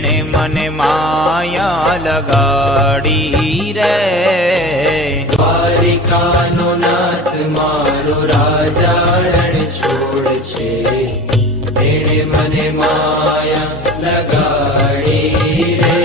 એણે મને માયા લગાડી રે. દ્વારિકાનો નાથ મારો રાજા રણ છોડ છે એણે મને માયા લગાડી રે.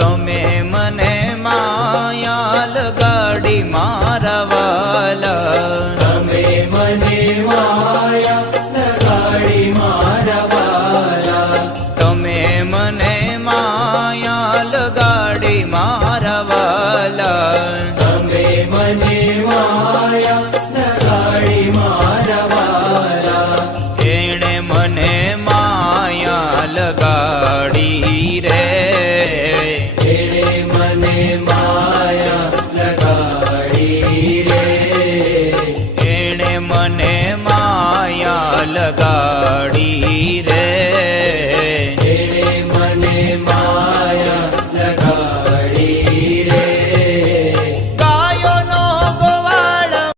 તમે મને માયા લગાડી મારા વાલા. તમે મને માયા लगा